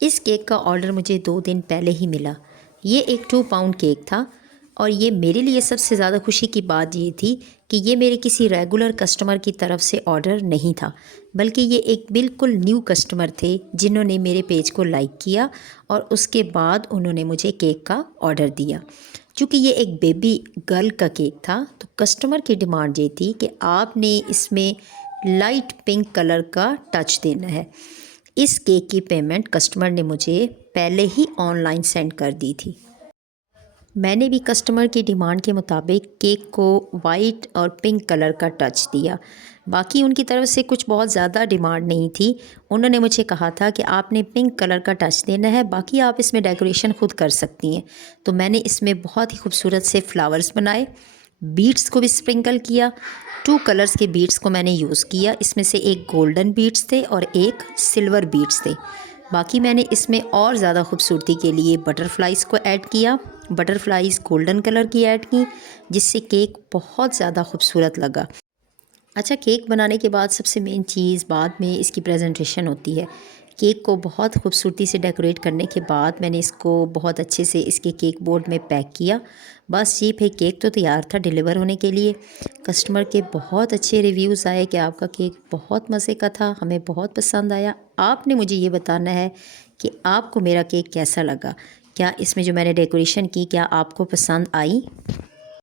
इस केक का ऑर्डर मुझे 2 दिन पहले ही मिला। ये एक 2 पाउंड केक था और ये मेरे लिए सबसे ज़्यादा खुशी की बात ये थी कि ये मेरे किसी रेगुलर कस्टमर की तरफ से ऑर्डर नहीं था, बल्कि ये एक बिल्कुल न्यू कस्टमर थे जिन्होंने मेरे पेज को लाइक किया और उसके बाद उन्होंने मुझे केक का ऑर्डर दिया। चूँकि ये एक बेबी गर्ल का केक था, तो कस्टमर की डिमांड ये थी कि आपने इसमें लाइट पिंक कलर का टच देना है। इस केक की पेमेंट कस्टमर ने मुझे पहले ही ऑनलाइन सेंड कर दी थी। मैंने भी कस्टमर की डिमांड के मुताबिक केक को वाइट और पिंक कलर का टच दिया। बाकी उनकी तरफ से कुछ बहुत ज़्यादा डिमांड नहीं थी। उन्होंने मुझे कहा था कि आपने पिंक कलर का टच देना है, बाकी आप इसमें डेकोरेशन खुद कर सकती हैं। तो मैंने इसमें बहुत ही खूबसूरत से फ्लावर्स बनाए, बीड्स को भी स्प्रिंकल किया। 2 कलर्स के बीड्स को मैंने यूज़ किया, इसमें से एक गोल्डन बीड्स थे और एक सिल्वर बीड्स थे। बाकी मैंने इसमें और ज़्यादा खूबसूरती के लिए बटरफ्लाइज़ को ऐड किया। बटरफ्लाइज़ गोल्डन कलर की ऐड की, जिससे केक बहुत ज़्यादा खूबसूरत लगा। अच्छा, केक बनाने के बाद सबसे मेन चीज़ बाद में इसकी प्रेजेंटेशन होती है। केक को बहुत खूबसूरती से डेकोरेट करने के बाद मैंने इसको बहुत अच्छे से इसके केक बोर्ड में पैक किया। बस ये फिर केक तो तैयार था डिलीवर होने के लिए। कस्टमर के बहुत अच्छे रिव्यूज़ आए कि आपका केक बहुत मज़े का था, हमें बहुत पसंद आया। आपने मुझे ये बताना है कि आपको मेरा केक कैसा लगा। क्या इसमें जो मैंने डेकोरेशन की, क्या आपको पसंद आई?